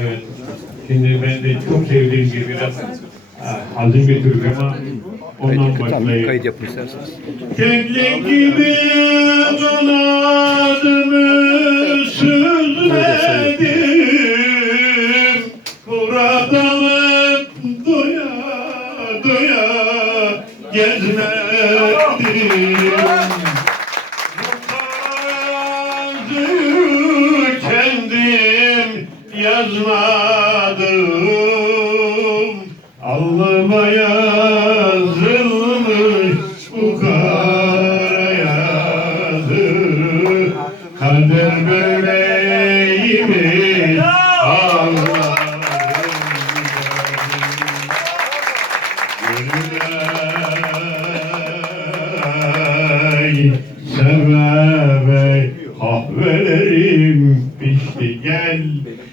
Evet. Şimdi ben de çok sevdiğim bir biraz ha, hazin bir türkü ama ondan başlayayım. kayıt yapın isterseniz. Gibi kanadımı süzledim Buradanıp doya doya gezmedim kendim yazmadım. Alnıma yazılmış bu kara yazı. Kader böyleymiş Allah Sever kahvelerim pişti. Gel.